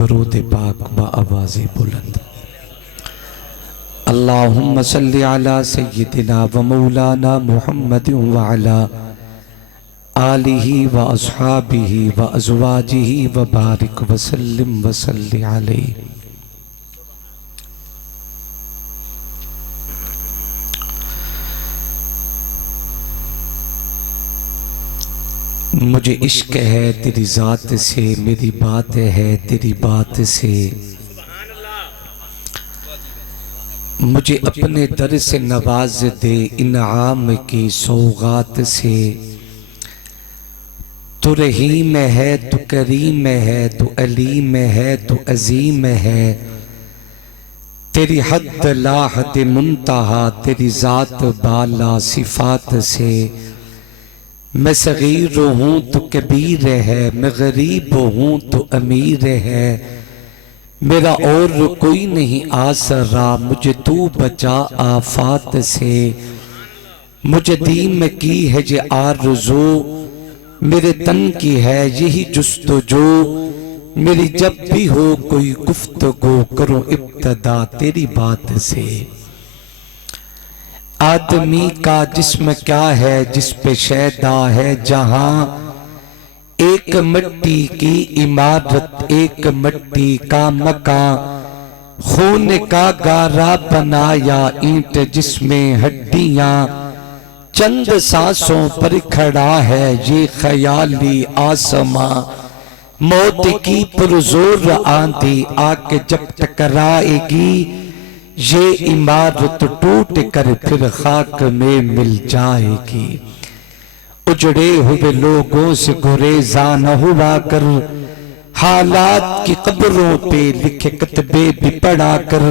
درود پاک با آواز بلند اللہم صلی علی سیدنا و مولانا محمد وعلا آلہ و اصحابہ و ازواجہ و بارک وسلم وصلی علیہ۔ مجھے عشق ہے تیری ذات سے، میری بات ہے تیری بات سے، مجھے اپنے در سے نواز دے انعام کی سوغات سے۔ تو رحیم ہے، تو کریم ہے، تو علیم ہے، تو عظیم ہے، تیری حد لا حد منتہا، تیری ذات بالا صفات سے۔ میں صغیر ہوں تو کبیر ہے، میں غریب ہوں تو امیر ہے، میرا اور کوئی نہیں آسرا، مجھے تو بچا آفات سے۔ مجھے دین میں کی ہے یہ آرزو، میرے تن کی ہے یہی جستجو، میری جب بھی ہو کوئی گفتگو کرو ابتدا تیری بات سے۔ آدمی کا جسم کیا ہے جس پہ شیدا ہے جہاں، ایک مٹی کی عمارت ایک مٹی کا مکان، خون کا گارا بنایا اینٹ جس میں ہڈیاں، چند سانسوں پر کھڑا ہے یہ خیالی آسماں، موت کی پرزور آندھی آ کے جب ٹکرائے گی، یہ عمارت ٹوٹ کر پھر خاک میں مل جائے گی۔ اجڑے ہوئے لوگوں سے گریزاں نہ ہوا کر، حالات کی قبروں پہ لکھے کتبے بھی پڑھا کر،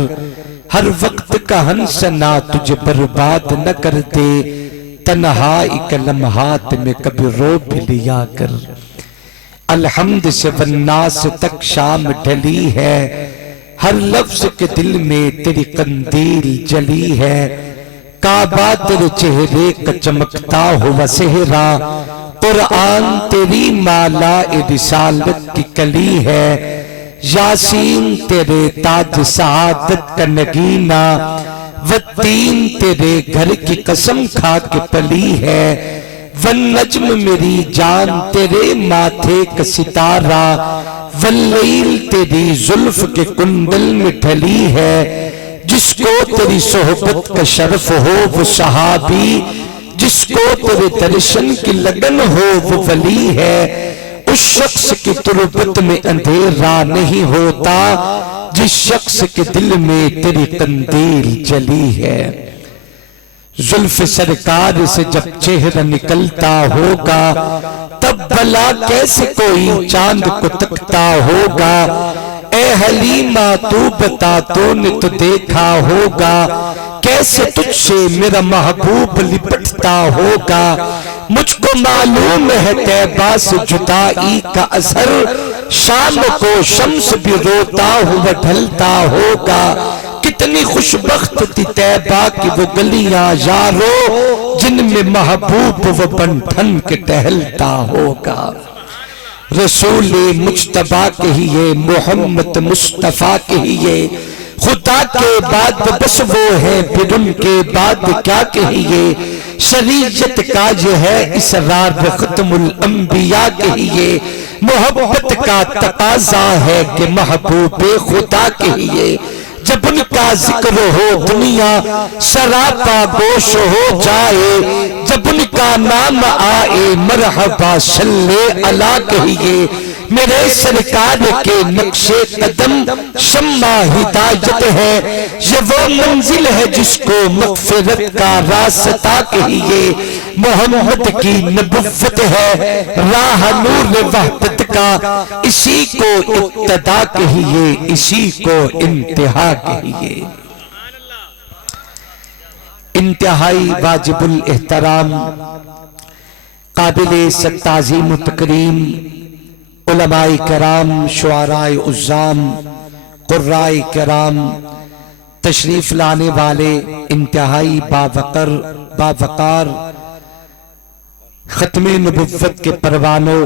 ہر وقت کا ہنسنا تجھے برباد نہ کر دے، تنہائی کے لمحات میں کبھی رو بھی لیا کر۔ الحمد سے والناس تک شام ڈھلی ہے، ہر لفظ کے دل میں تیری قندیل جلی ہے، کعبہ تیرے چہرے کا چمکتا ہوا سہرا، قرآن تیری مالا رسالت کی کلی ہے، یاسین تیرے تاج سعادت کا نگینہ، والتین تیرے گھر کی قسم کھا کے پلی ہے، والنجم میری جان تیرے ماتھے کا ستارہ، واللیل تیری زلف کے کندل میں ڈھلی ہے، جس کو تیری صحبت کا شرف ہو وہ صحابی، جس کو تیرے درشن کی لگن ہو وہ ولی ہے، اس شخص کی تربت میں اندھیرا نہیں ہوتا، جس شخص کے دل میں تیری قندیل جلی ہے۔ زلف سرکار سے جب چہرہ نکلتا ہوگا، تب بھلا کیسے کوئی چاند کو تکتا ہوگا، اے حلیمہ تو بتا تو نے تو دیکھا ہوگا، کیسے تجھ سے میرا محبوب لپٹتا ہوگا، مجھ کو معلوم ہے طیبہ سے جدائی کا اثر، شام کو شمس بھی روتا ہوا ڈھلتا ہوگا، کتنی خوشبخت تھی طیبہ کی وہ گلیاں یارو، جن میں محبوب وہ بن ٹھن کے ٹہلتا ہوگا۔ رسول مجتبیٰ کہیے، محمد مصطفیٰ کہیے، خدا کے بعد بس وہ ہے پھر ان کے بعد کیا کہیے، شریعت کا یہ ہے اسرار ختم الانبیاء کہیے، محبت کا تقاضا ہے کہ محبوب خدا کہیے، جب ان کا ذکر ہو دنیا سراپا گوش ہو جائے، جب ان کا نام آئے مرحبا صلی اللہ کہیے، میرے سرکار کے نقش قدم شمع ہدایت ہے، یہ وہ منزل ہے جس کو مغفرت کا راستہ کہیے، محمد کی نبوت ہے راہ نور وحدت کا، اسی کو ابتدا کہیے اسی کو انتہا کہیے۔ انتہائی واجب الاحترام، قابل تعظیم و تکریم علماء کرام، شعراء عظام، قراء کرام، تشریف لانے والے انتہائی باوقار ختم نبوت کے پروانوں،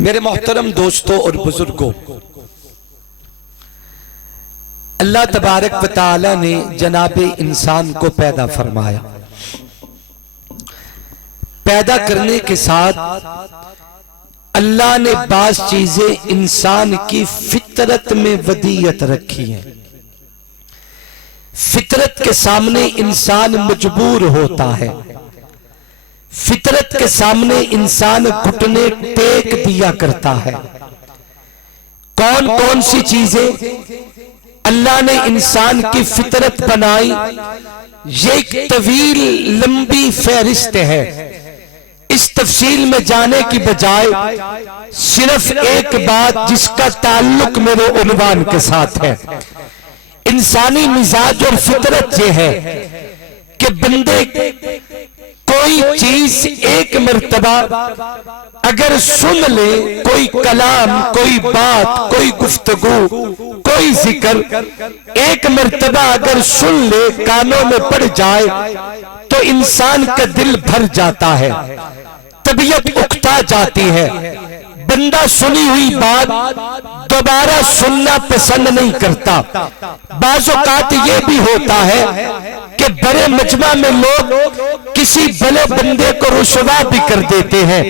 میرے محترم دوستوں اور بزرگوں، اللہ تبارک و تعالی نے جناب انسان کو پیدا فرمایا۔ پیدا کرنے کے ساتھ اللہ نے بعض چیزیں انسان کی فطرت میں ودیعت رکھی ہیں۔ فطرت کے سامنے انسان مجبور ہوتا ہے، فطرت کے سامنے انسان گھٹنے ٹیک دیا کرتا ہے۔ کون کون سی چیزیں اللہ نے انسان کی فطرت بنائی، یہ ایک طویل لمبی فہرست ہے۔ اس تفصیل میں جانے کی بجائے صرف ایک بات جس کا تعلق میرے عنوان کے ساتھ ہے، انسانی مزاج اور فطرت یہ ہے کہ بندے کوئی چیز ایک مرتبہ اگر سن لے، کوئی کلام، کوئی بات، کوئی گفتگو، کوئی ذکر ایک مرتبہ اگر سن لے، کانوں میں پڑ جائے تو انسان کا دل بھر جاتا ہے، طبیعت اکتا جاتی ہے۔ بندہ سنی ہوئی بات دوبارہ سننا پسند نہیں کرتا۔ بعض اوقات یہ بھی ہوتا ہے کہ بڑے مجمع میں لوگ کسی بڑے بندے کو رسوا بھی کر دیتے ہیں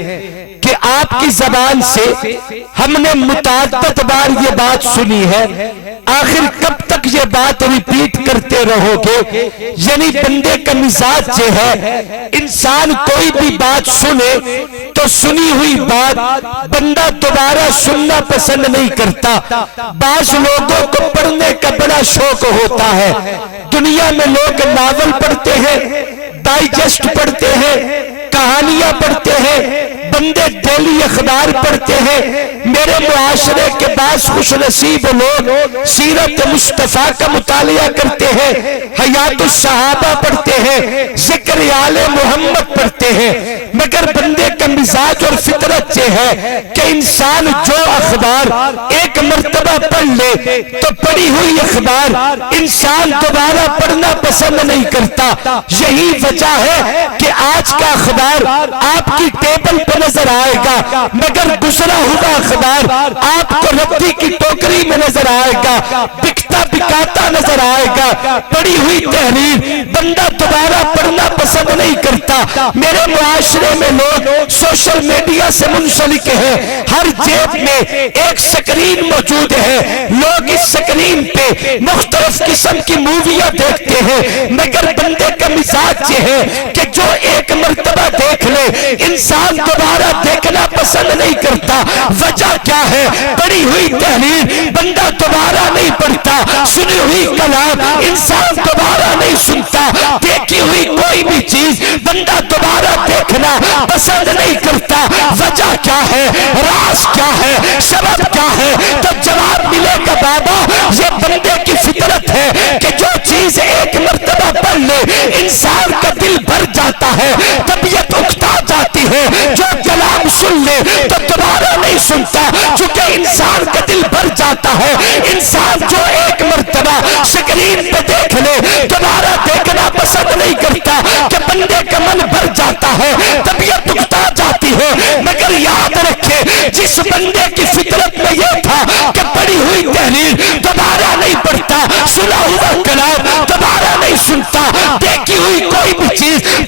کہ آپ کی زبان سے ہم نے متعدد بار یہ بات سنی ہے، آخر کب تک یہ بات ریپیٹ کرتے رہو گے؟ یعنی بندے کا مزاج یہ ہے، انسان کوئی بھی بات سنے تو سنی ہوئی بات بندہ دوبارہ سننا پسند نہیں کرتا۔ بعض لوگوں کو پڑھنے کا بڑا شوق ہوتا ہے، دنیا میں لوگ ناول پڑھتے ہیں، ڈائجسٹ پڑھتے ہیں، کہانیاں پڑھتے ہیں، بندے ڈیلی اخبار پڑھتے ہیں۔ میرے معاشرے کے بعض خوش نصیب لوگ سیرت مصطفیٰ کا مطالعہ کرتے ہیں، حیات الصحابہ پڑھتے ہیں، ذکر آل محمد پڑھتے ہیں، مگر بندے کا مزاج اور فطرت یہ ہے کہ انسان جو اخبار ایک مرتبہ پڑھ لے تو پڑھی ہوئی اخبار انسان دوبارہ پڑھنا پسند نہیں کرتا۔ یہی وجہ ہے کہ آج کا اخبار آپ کی ٹیبل پر نظر آئے گا، مگر گزرا ہوا اخبار آپ کو ربڑی کی ٹوکری میں نظر آئے گا، بکتا بکاتا نظر آئے گا۔ پڑھی ہوئی تحریر بندہ دوبارہ پڑھنا پسند نہیں کرتا۔ میرے معاشرے میں لوگ سوشل میڈیا سے منسلک ہیں، ہر جیب میں ایک سکرین موجود ہے، لوگ اس سکرین پہ مختلف قسم کی موویاں دیکھتے ہیں، مگر بندے کا مزاج یہ ہے کہ جو ایک مرتبہ دیکھ لے انسان دوبارہ دیکھنا پسند نہیں کرتا۔ وجہ کیا ہے؟ پڑھی ہوئی تحریر بندہ دوبارہ نہیں پڑھتا، سنی ہوئی کلام انسان دوبارہ نہیں سنتا، دیکھی ہوئی کوئی بھی چیز بندہ دوبارہ دیکھنا پسند نہیں کرتا۔ وجہ کیا ہے؟ راز کیا ہے؟ سبب کیا ہے؟ تو جواب ملے گا بابا، یہ بندے کی فطرت ہے کہ جو چیز ایک مرتبہ پڑھ لے انسان کا دل بھر جاتا ہے، طبیعت اکتا جاتی ہے۔ جو کلام سن لے تو دوبارہ نہیں سنتا، چونکہ انسان کا دل بھر جاتا ہے۔ انسان جو ایک مرتبہ سکرین پہ دیکھ لے دوبارہ دیکھنا پسند نہیں کرتا، کہ بندے کا من بھر جاتا ہے، طبیعت اکتا جاتی ہے۔ مگر یاد رکھے جس بندے کی فطرت میں یہ تھا کہ پڑھی ہوئی تحریر دوبارہ نہیں پڑھتا، سنا ہوا کلام دوبارہ نہیں سنتا، دیکھی ہوئی کوئی بھی چیز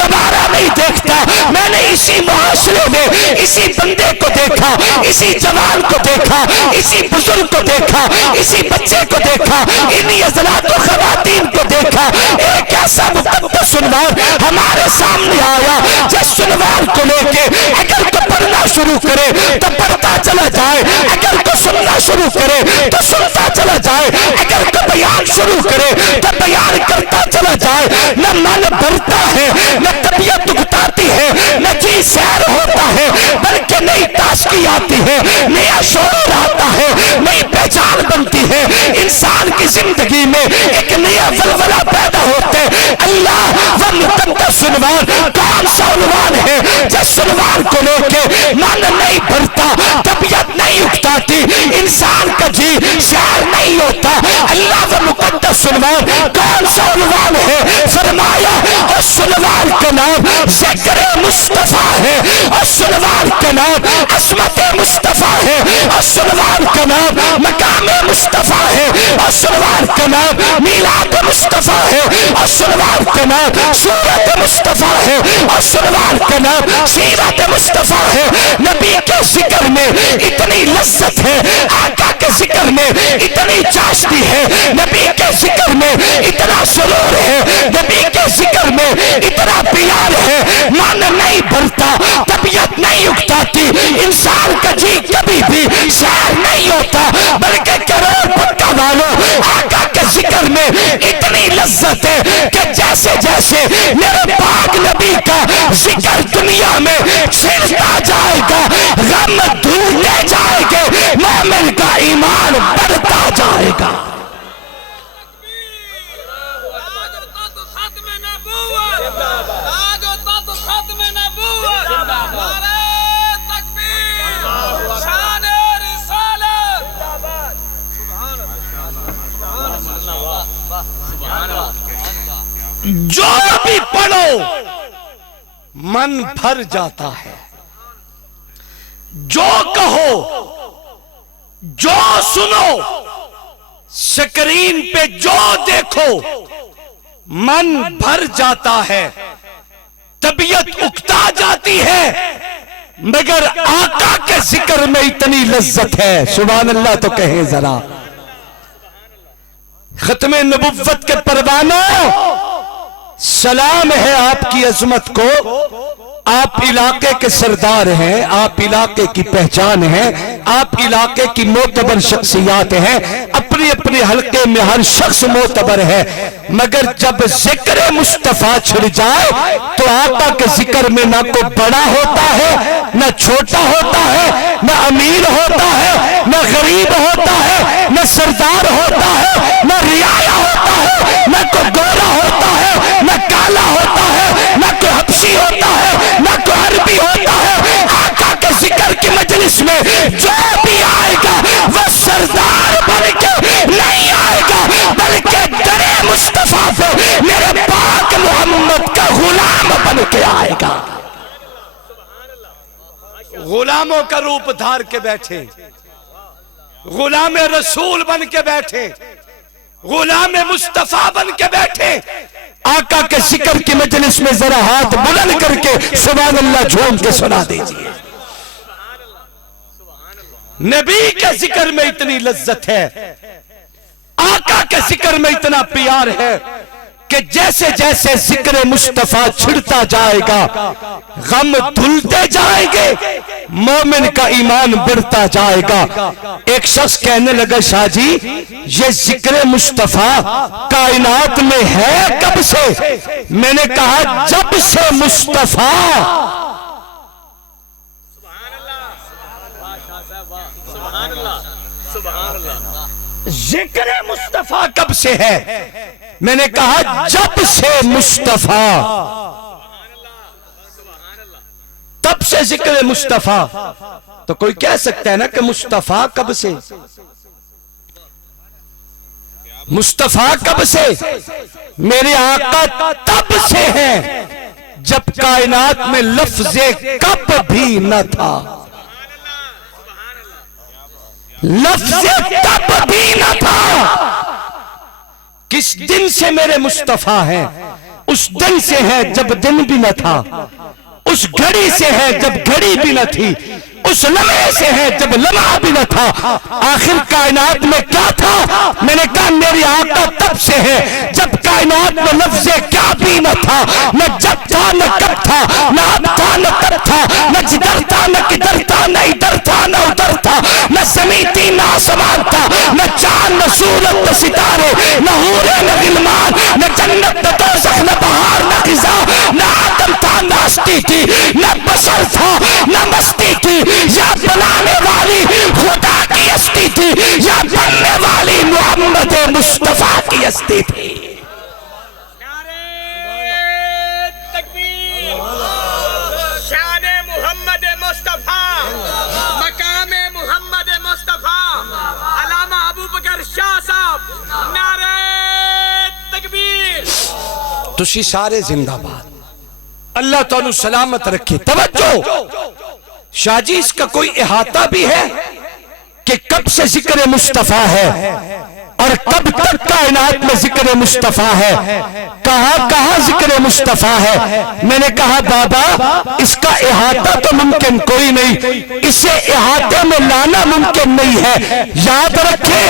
دوبارہ نہیں دیکھتا۔ میں نے اسی معاشرے میں اسی بندے کو دیکھا، اسی جوان کو دیکھا، اسی بزرگ کو دیکھا، اسی بچے کو دیکھا، انہی حضرات و خواتین کو دیکھا۔ ایک ایسا مقدس عنوان ہمارے سامنے آیا جس عنوان کو لے کے اگر تو پڑھنا شروع کرے تو پڑھتا چلا جائے، اگر تو سننا شروع کرے تو سنتا چلا جائے، اگر تو بیان شروع کرے تو بیان کرتا چلا جائے۔ نہ من بھرتا ہے، نہ طبیعت اکتاتی ہے، نہ جی سیر ہوتا ہے، بلکہ نئی تازگی آتی ہے، نیا شعور آتا ہے، نئی پہچان بنتی ہے۔ انسان کی زندگی میں ایک نیا ولولہ پیدا ہوتا ہے۔ اللہ وہ مقدس عنوان کون سا عنوان ہے جس عنوان کو لے کے من نہیں بھرتا، طبیعت نہیں اکتاتی، انسان کا جی سیر نہیں ہوتا؟ اللہ وہ مقدس عنوان کون سا عنوان ہے؟ فرمایا اس عنوان کا نام ذکر مصطفیٰ ہے اور صلوات کا نام عظمت مصطفیٰ ہے اور صلوات کا نام مقام مصطفیٰ ہے اور صلوات کا نام میلاد مصطفیٰ ہے اور صلوات کا نام سورت مصطفیٰ ہے اور صلوات کا نام سیرت مصطفیٰ ہے. نبی کے ذکر میں اتنی لذت ہے, آقا کے ذکر میں اتنی چاشنی ہے, نبی کے ذکر میں اتنا سرور ہے, نبی کے ذکر میں اتنا پیار ہے, من نہیں بھرتا, طبیعت نہیں اکتاتی, انسان کا جی کبھی بھی سیر نہیں ہوتا, بلکہ کروڑ پکا والوں آقا کے ذکر میں اتنی لذت ہے کہ جیسے جیسے میرے پاک نبی کا ذکر دنیا میں چھڑتا جائے گا, غم دھلتے جائے گے, مومن کا ایمان بڑھتا جائے گا. جو بھی پڑھو من بھر جاتا ہے, جو کہو جو سنو سکرین پہ جو دیکھو من بھر جاتا ہے, طبیعت اکتا جاتی ہے, مگر آقا کے ذکر میں اتنی لذت ہے. سبحان اللہ تو کہیں ذرا. ختم نبوت کے پروانوں سلام ہے آپ کی عظمت کو, آپ علاقے کے سردار ہیں, آپ علاقے کی پہچان ہیں, آپ علاقے کی معتبر شخصیات ہیں, اپنی اپنی حلقے میں ہر شخص معتبر ہے, مگر جب ذکر مصطفیٰ چھڑ جائے تو آقا کے ذکر میں نہ کوئی بڑا ہوتا ہے, نہ چھوٹا ہوتا ہے, نہ امیر ہوتا ہے, نہ غریب ہوتا ہے, نہ سردار ہوتا ہے, نہ رعایا ہوتا ہے, نہ کوئی گورا ہوتا ہے, نہ کالا ہوتا ہے, نہ کوئی حبشی ہوتا ہے, نہ کوئی عربی ہوتا ہے. آقا کے ذکر کی مجلس میں جو بھی آئے گا وہ سردار بن کے نہیں آئے گا, بلکہ در مصطفیٰ پہ میرے پاک محمد کا غلام بن کے آئے گا. غلاموں کا روپ دھار کے بیٹھے, غلام رسول بن کے بیٹھے, غلام مصطفیٰ بن کے بیٹھے, آقا کے ذکر کی مجلس میں ذرا ہاتھ بلند کر کے سبحان اللہ جھوم کے سنا دیجئے. نبی کے ذکر میں اتنی لذت ہے, آقا کے ذکر میں اتنا پیار ہے کہ جیسے جیسے ذکر مصطفیٰ چھڑتا جائے گا غم دھلتے جائیں گے, مومن کا ایمان بڑھتا جائے گا. ایک شخص کہنے لگا شاہ جی یہ ذکر مصطفیٰ کائنات میں ہے کب سے؟ میں نے کہا جب سے مصطفیٰ ذکر مصطفیٰ کب سے ہے؟ میں نے کہا جب سے مصطفیٰ, تب سے ذکر مصطفیٰ. تو کوئی کہہ سکتا ہے نا کہ مصطفیٰ کب سے, مصطفیٰ کب سے؟ میرے آقا تب سے ہیں جب کائنات میں لفظ کب بھی نہ تھا, لفظ کب بھی نہ تھا. کس دن سے میرے مصطفیٰ ہیں؟ اس دن سے ہے جب دن بھی نہ تھا, اس گھڑی سے ہے جب گھڑی بھی نہ تھی, اس لمحے سے ہے جب لمحہ بھی نہ تھا. آخر کائنات میں کیا تھا؟ میں نے کہا میری آقا تب سے ہے جب کائنات میں لفظ کیا بھی نہ تھا, نہ جب تھا نہ کب تھا, نہ اب تھا نہ تب تھا, نہ جدھر تھا نہ کدھر تھا, نہ ادھر تھا نہ ادھر تھا, نہ زمین تھی نہ آسمان تھا, نہ چاند نہ سورج نہ ستارے, نہ حوریں نہ غلمان, نہ جنت نہ دوزخ, نہ بہار نہ خزاں, نہ آدم تھا نہ ہستی تھی, نہ بشر تھا نہ مستی تھی. یا بنانے والی خدا کی ہستی تھی یا بننے والی محمد مصطفیٰ کی ہستی تھی. شان محمد مصطفیٰ, مقام محمد مصطفیٰ, علامہ ابو بکر شاہ صاحب, نعرہ تکبیر. تسی سارے زندہ باد. اللہ تعالیٰ سلامت رکھے. توجہ شاہ جی، اس کا کوئی احاطہ بھی ہے کہ کب سے ذکر مصطفیٰ ہے اور کب تک کائنات میں ذکر مصطفیٰ ہے، کہاں کہاں ذکر مصطفیٰ ہے؟ میں نے کہا بابا اس کا احاطہ تو ممکن کوئی نہیں، اسے احاطے میں لانا ممکن نہیں ہے. یاد رکھیں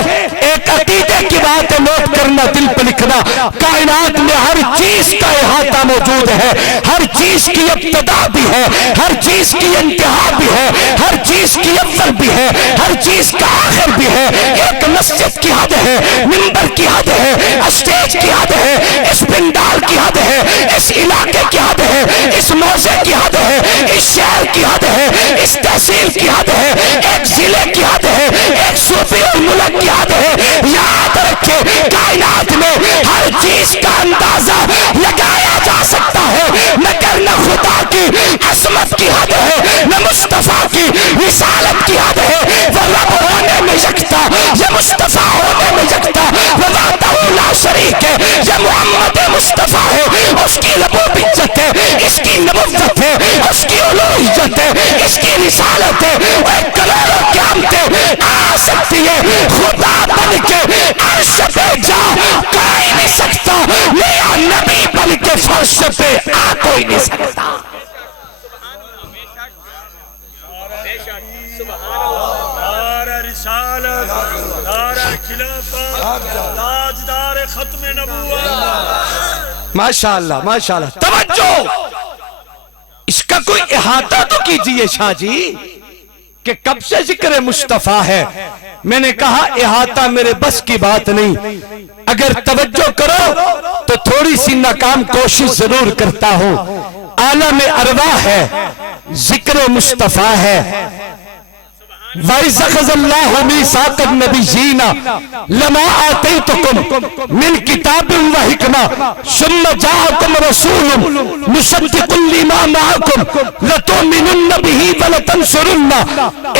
ایک عقیدے کی بات ہے، نوٹ کرنا، دل پہ لکھنا، کائنات میں ہر چیز کا احاطہ موجود ہے، ہر چیز کی ابتدا بھی ہے، ہر چیز کی انتہا بھی ہے، ہر چیز کی اول بھی ہے، ہر چیز کا آخر بھی ہے. ایک مسجد کی حد ہے، منبر کی حد ہے، اسٹیج کی حد ہے، اس پنڈال کی حد ہے، اس علاقے کی حد ہے، اس موضع کی حد ہے، اس شہر کی حد ہے، اس تحصیل کی حد ہے، ایک ضلع کی حد ہے، ایک صوبے اور ملک کی حد ہے. یاد رکھے کائنات میں ہر چیز کا اندازہ لگایا جا سکتا ہے، مگر نہ خدا کی عظمت کی حد ہے، نہ مصطفیٰ کی رسالت کی حد ہے. وہ رب ہونے میں یکتا، یہ مصطفیٰ ہونے میں یکتا، وہ ذات لا شریک ہے، یہ محمد مصطفیٰ ہے. اس کی ربوبیت ہے، اس کی نبوت ہے، اس کی الوہیت ہے، اس کی رسالت ہے. وہ ایک کروڑوں قیامتیں آ سکتی ہے، خدا بن کے عرش پہ جا کوئی نہیں سکتا، میاں نبی بن کے فرش پہ آ کوئی نہیں سکتا. نعرہ رسالت، نعرہ خلافت، تاجدار ختم نبوت. ماشاءاللہ ماشاءاللہ. توجہ اس کا کوئی احاطہ تو کیجئے شاہ جی کہ کب سے ذکر مصطفیٰ ہے. میں نے کہا احاطہ میرے بس کی بات نہیں، اگر توجہ کرو تو تھوڑی سی ناکام کوشش ضرور کرتا ہوں. عالم ارواح ہے، ذکر مصطفیٰ ہے. وَإِذْ أَخَذَ اللَّهُ مِيثَاقَ النَّبِيِّينَ لَمَا آتَيْتُكُم مِّن كِتَابٍ وَحِكْمَةٍ ثُمَّ جَاءَكُمْ رَسُولٌ مُصَدِّقٌ لِّمَا مَعَكُمْ لَتُؤْمِنُنَّ بِهِ وَلَتَنصُرُنَّهُ.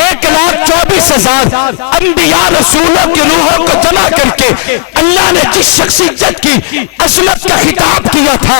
1,24,000 انبیاء رسولوں کی روحوں کو جمع کر کے اللہ نے جس شخصیت کی عظمت کا خطاب کیا تھا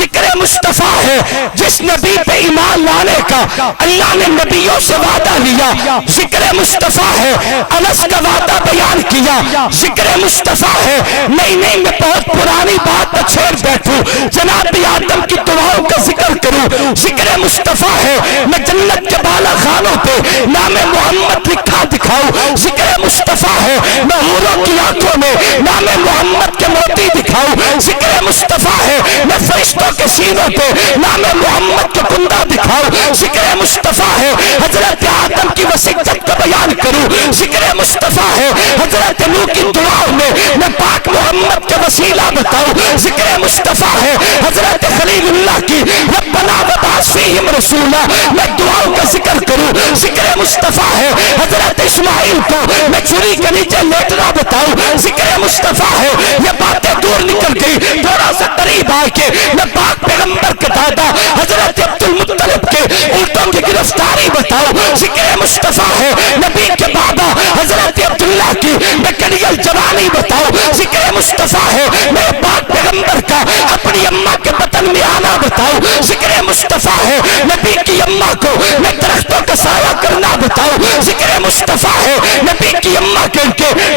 ذکر مصطفیٰ ہے. جس نبی پہ ایمان لانے کا اللہ نے نبیوں سے وعدہ لیا ذکر مصطفیٰ ہے. انس کا وعدہ بیان کیا ذکر مصطفیٰ ہے. نہیں میں بہت پرانی بات نہ چھوڑ بیٹھوں، جناب آدم کی دعاؤں کا ذکر کروں، ذکر مصطفیٰ ہے. میں جنت کے بالا خانوں پہ نام محمد لکھا دکھاؤں، ذکر مصطفیٰ ہے. میں حوروں کی آنکھوں میں نام محمد کے موتی دکھاؤں، ذکر مصطفیٰ ہے. میں فرشتوں کے سینوں پہ نام محمد کے کندہ دکھاؤں، ذکر مصطفیٰ ہے. حضرت آدم کی وسیعت کا بیان کروں، ذکر مصطفیٰ ہے. حضرت نوح کی دعاؤں میں پاک محمد کے وسیلہ بتاؤں، ذکر مصطفیٰ ہے. حضرت خلیل اللہ کی ربنا وبعث فیہم رسولا میں دعاؤں کا ذکر کروں، ذکر مصطفیٰ ہے. حضرت اسماعیل کو میں چھری کے نیچے لیٹنا بتاؤں، ذکر مصطفیٰ ہے. یہ باتیں دور نکل گئی، تھوڑا سا قریب آ کے میں پاک پیغمبر کے دادا حضرت عبد المطلب کے اونٹوں کی گرفتاری بتاؤں، ذکر مصطفیٰ ہے. نبی کے بابا حضرت عبداللہ کی میں کنیل جوانی بتاؤں، ذکر مصطفیٰ ہے. میرے پاک پیغمبر کا اپنی اماں کے بطن میں آنا بتاؤں، ذکر مصطفیٰ ہے. نبی کی اماں کو میں درختوں کا سایہ کرنا بتاؤں، ذکر مصطفیٰ ہے. نبی کی اماں کے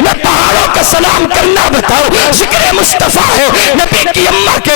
میں پہاڑوں کا سلام کرنا بتاؤں، ذکر مصطفیٰ ہے. نبی کی اماں کے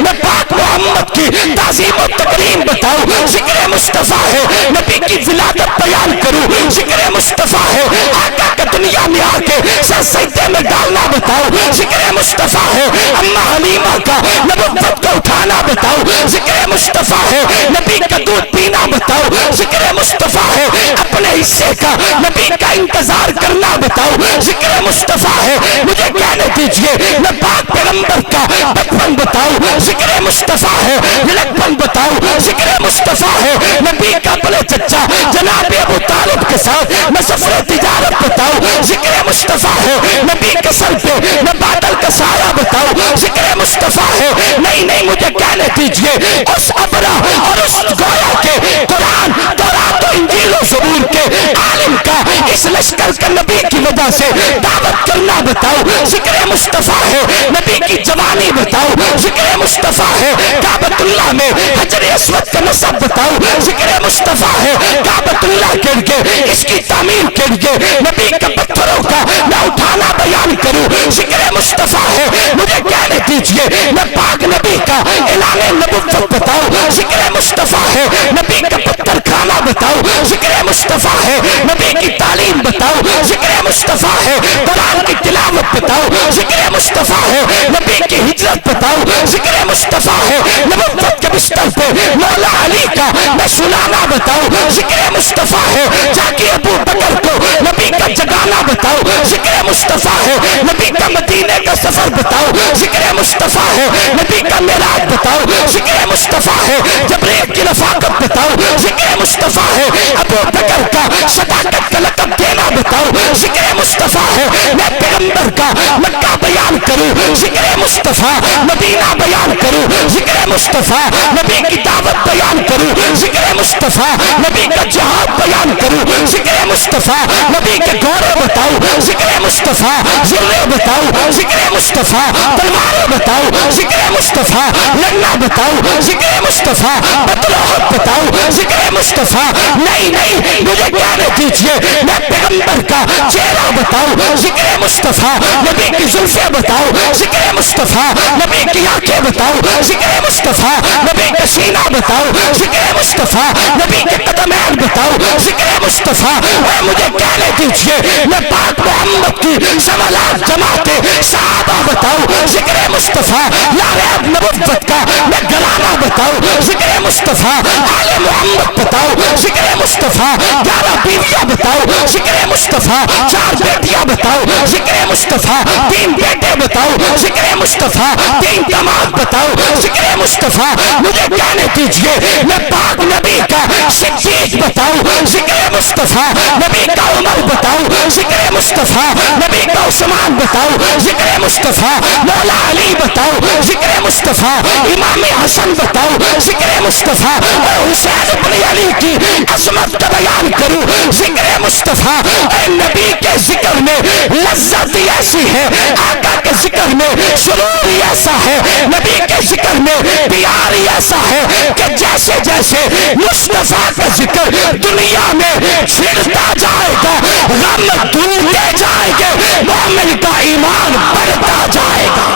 میں پاک محمد کی تعظیم و تکریم بتاؤں، ذکر مصطفیٰ ہے. نبی کی ولادت بیان کروں، ذکر مصطفیٰ ہے. آقا کا دنیا میں آ کے سر سجدے میں ڈالنا بتاؤں، ذکر مصطفیٰ ہے. اماں حلیمہ کا نبوت کو اٹھانا بتاؤں، ذکر مصطفیٰ ہے. نبی کا دودھ پینا بتاؤں، ذکر مصطفیٰ ہے. اپنے حصے کا نبی کا انتظار کرنا بتاؤں، ذکر مصطفیٰ ہے. مجھے کہنے دیجئے میں پاک پیغمبر کا بچپن بتاؤں، ذکر مصطفیٰ ہے. لڑکپن بتاؤں، ذکر مصطفیٰ ہے. نبی کا اپنے چچا جناب ابو طالب کے ساتھ میں سفر تجارت بتاؤں، ذکر مصطفیٰ ہے نبی کے سر پہ میں بادل کا سایہ بتاؤں ذکر مصطفیٰ ہے نہیں نہیں مجھے کہنے دیجئے اس ابرا اور اس گویا کے قرآن تورات و انجیل و زبور کے عالم کا اس لشکر کا نبی کی وجہ سے دعوت کرنا بتاؤ ذکر مصطفیٰ ہے نبی کی جوانی بتاؤ ذکر مصطفیٰ ہے کعبۃ اللہ میں حجر اسود کا نصب بتاؤ ذکر مصطفیٰ ہے کعبۃ اللہ کے لیے اس کی تعمیر کے لیے نبی کے پتھروں کا میں اٹھانا بیان کروں ذکر مصطفیٰ ہے مجھے کہنے دیجئے میں پاک نبی کا اعلان نبوت بتاؤ ذکر مصطفیٰ ہے نبی کا پتھر کھانا بتاؤ ذکر مصطفیٰ ہے نبی کی تعلیم بتاؤ ذکر مصطفیٰ ہے قرآن کی تلاوت بتاؤ ذکر مصطفیٰ ہے نبی کی ہجرت بتاؤ ذکر مصطفیٰ ہے نبوت کے بستر پہ مولا علی کا میں سنانا بتاؤ ذکر مصطفیٰ ہے جا کے ابو بکر کو نبی کا جگانا بتاؤ ذکر مصطفیٰ ہے نبی کا مدینے کا سفر بتاؤ ذکر مصطفیٰ ہے نبی کا معراج بتاؤ ذکر مصطفیٰ ہے جبریل کی رفاقت بتاؤ ذکر مصطفیٰ ہے ابو بکر کا صداقت کا لقب دینا بتاؤ ذکر مصطفیٰ ہے میں پیغمبر کا مکہ بیان کروں ذکر مصطفیٰ مدینہ بیان کروں ذکر مصطفیٰ نبی کی دعوت بیان کروں ذکر مصطفیٰ نبی کا جہاد بیان کروں ذکر مصطفیٰ نبی کے گھوڑے بتاؤ ذکر مصطفیٰ ذرے بتاؤ ذکر مصطفیٰ تلواریں بتاؤ ذکر مصطفیٰ لڑنا بتاؤ ذکر مصطفیٰ بدلوحت بتاؤ ذکر مصطفیٰ نہیں نہیں مجھے کہنے دیجئے میں پیغمبر کا چہرہ بتاؤ ذکر مصطفیٰ نبی کی زلفیں بتاؤ ذکر مصطفیٰ نبی کی آنکھیں بتاؤ ذکر مصطفیٰ نبی کا سینہ بتاؤ ذکر مصطفیٰ نبی کے قدمین بتاؤ ذکر مصطفیٰ اور مجھے کہنے دیجئے میں پاک محمد کی سوالات جماعتیں صحابہ بتاؤ ذکر مصطفیٰ لاریب نبوت کا میں گرانا بتاؤ ذکر مصطفیٰ آل محمد بتاؤ ذکر مصطفیٰ 11 بیویاں بتاؤ ذکر مصطفیٰ 4 بیٹیاں بتاؤ ذکر مصطفیٰ 3 بیٹے بتاؤ ذکر مصطفیٰ 3 داماد بتاؤ ذکر مصطفیٰ مجھے کہنے دیجئے میں پاک نبی کا صدیق بتاؤ ذکر مصطفیٰ نبی کا عمر بتاؤ ذکر مصطفیٰ نبی کا عثمان بتاؤ ذکر مصطفیٰ مولا علی بتاؤ ذکر مصطفیٰ امام حسن بتاؤ ذکر مصطفیٰ اور حسین ابن علی کی عظمت کا بیان کروں ذکر مصطفیٰ اے نبی کے ذکر میں لذت ایسی ہے آقا کے ذکر میں سرور ایسا ہے نبی کے ذکر میں پیار ایسا ہے کہ جیسے جیسے مصطفیٰ کا ذکر دنیا میں چھڑتا جائے گا غم دھوتے جائیں گے مومن کا ایمان بڑھتا جائے گا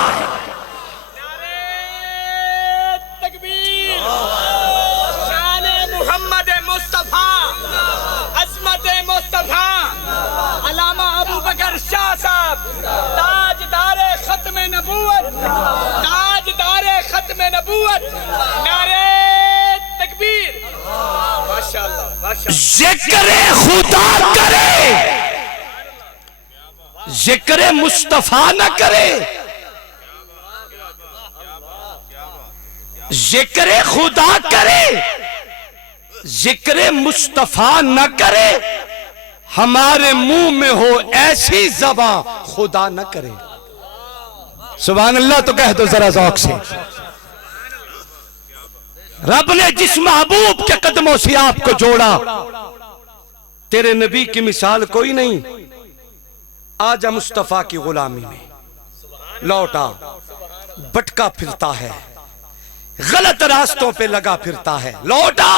تکبیر شان محمد مصطفیٰ عظمت مصطفیٰ علامہ ابو بکر شاہ صاحب تاجدار ختم نبوت تاجدار ختم نبوت نعرہ تکبیر ماشاءاللہ ذکر خدا کرے ذکر مصطفیٰ نہ کرے ذکر خدا کرے ذکر مصطفیٰ نہ کرے ہمارے منہ میں ہو ایسی زبان خدا نہ کرے سبحان اللہ تو کہہ دو ذرا ذوق سے رب نے جس محبوب کے قدموں سے آپ کو جوڑا تیرے نبی کی مثال کوئی نہیں آجا مصطفیٰ کی غلامی میں لوٹا بٹکا پھرتا ہے غلط راستوں پہ لگا پھرتا ہے لوٹا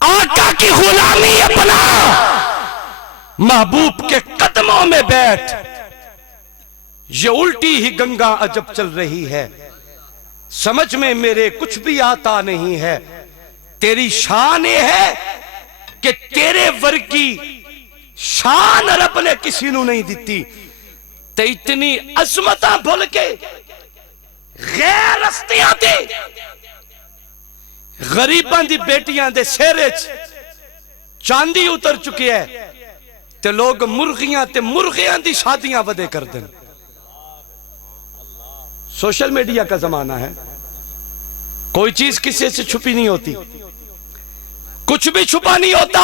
آقا کی غلامی اپنا محبوب کے قدموں میں بیٹھ یہ الٹی ہی گنگا عجب چل رہی ہے سمجھ میں میرے کچھ بھی آتا نہیں ہے تیری شان یہ ہے کہ تیرے ورگی شان رب نے کسی نو نہیں دیتی تے اتنی عظمتاں بھول کے غیر ہستیاں دے غریباں دی بیٹیاں دے سیرے چاندی اتر چکی ہے تے لوگ مرغیاں تے مرغیاں دی شادیاں ودے کر دیں سوشل میڈیا کا زمانہ ہے کوئی چیز کسی سے چھپی نہیں ہوتی کچھ بھی چھپا نہیں ہوتا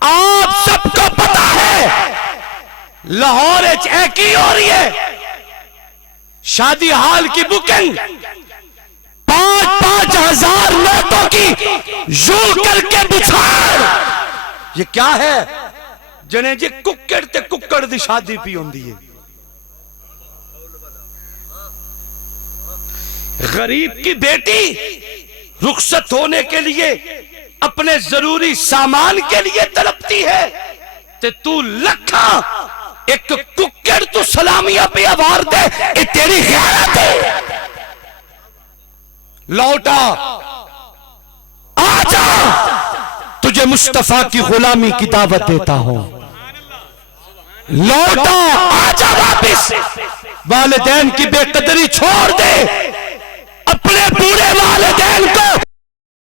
آپ سب کو پتا ہے لاہور ایکی ہو رہی ہے شادی ہال کی بکنگ 5,000 نوٹوں کی یوں کر کے بچھاڑ. یہ کیا ہے جنہیں جی ککڑ تے ککڑ دی شادی پی ہوندی ہے. غریب کی بیٹی رخصت ہونے کے لیے اپنے ضروری سامان کے لیے تڑپتی ہے تے تو لکھا ایک ککڑ تو سلامیاں پہ آوار دے. یہ تیری خیالت ہے. لوٹا آجا تجھے مصطفیٰ کی غلامی کی دعوت دیتا ہوں. لوٹا آجا واپس والدین کی بے قدری چھوڑ دے. اپنے بوڑھے والدین کو